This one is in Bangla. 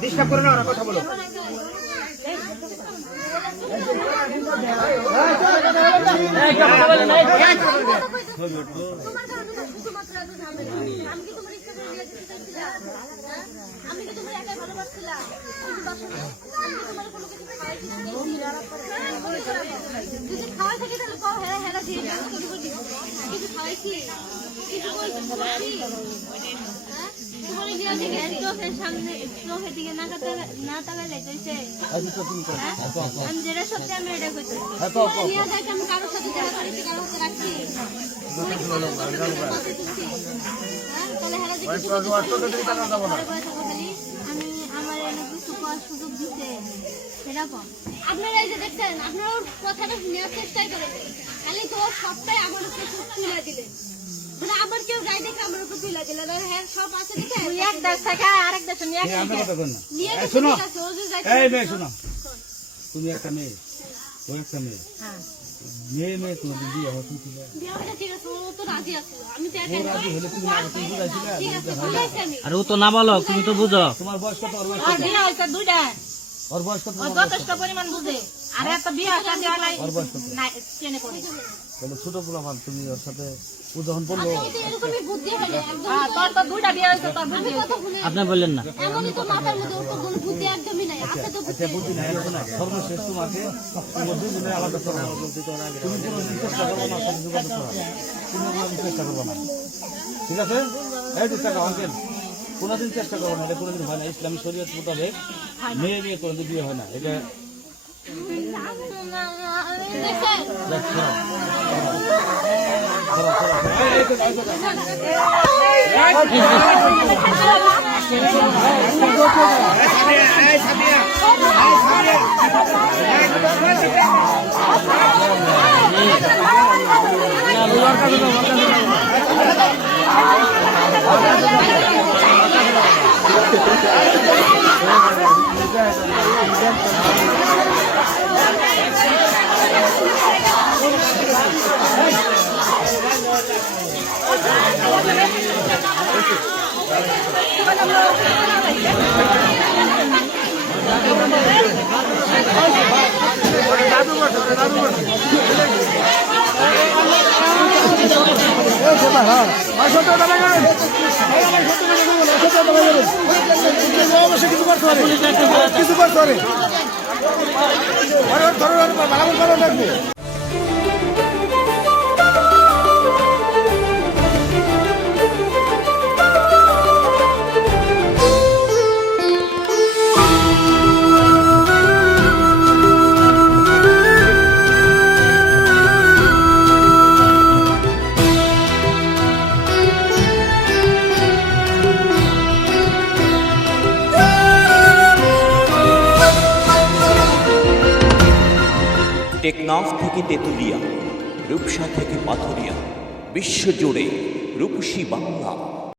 ডিস্টার্ব করে না, কথা বলো। আপনারা এই যে দেখছেন, আপনারা কথাটা নেওয়ার চেষ্টাই করেন, খালি তো সবটাই আমার উপর তুলে দিলেন। আবার কেউ গায়ে দেখে আমার উপর তুলে দিলেন। হ্যাঁ, সব আছে দেখে এক দেশ থেকে আরেক দেশে নিয়ে শোনো, তুমি একটা মেয়ে, ও একটা মেয়ে, মেয়ে মেয়ে তোমার বিয়ে হয়, ঠিক আছে, ও তো রাজি আছে, আমি তো একা রাজি হলে তুমি আর ও তো না বলো, তুমি তো বুঝো। তোমার বয়স কত? ওর বয়স আর বিয়ে হয়েছে দুইটা, ওর বয়স কত? যথেষ্ট পরিমাণ বুঝে। আর এত বিয়ে শাদী হয় নাই, ওর বয়স কত? ট্রেনে পড়ে। তাহলে ছোট পোলাপান, তুমি ওর সাথে ও যখন বললো এরকমই বুদ্ধি হলে তোর তো দুইটা বিয়ে হয়েছে, তোর বুদ্ধি আপনি বললেন না, এমনই তো মাথার মধ্যে ওর তো কোনো বুদ্ধি একদমই নাই। আপনি তো আচ্ছা বুদ্ধি নাই, সর্বশেষ তোমাকে দুজনে আলাদা করা হবে। তুমি কোনো চেষ্টা করবো না, সাথে যোগাযোগ করা, তুমি কোনো চেষ্টা করবো না, ঠিক আছে? এই চেষ্টা করো আঙ্কেল, কোনোদিন চেষ্টা করবো না, এটা কোনোদিন হয় না। ইসলামী শরীয়ত মোতাবেক মেয়ে মেয়ে কোনোদিন বিয়ে হয় না। এটা কিছু করতে হবে। টেকনাফ থেকে তেতুলিয়া, রূপসা থেকে পাথুরিয়া, বিশ্বজুড়ে রূপসী বাংলা।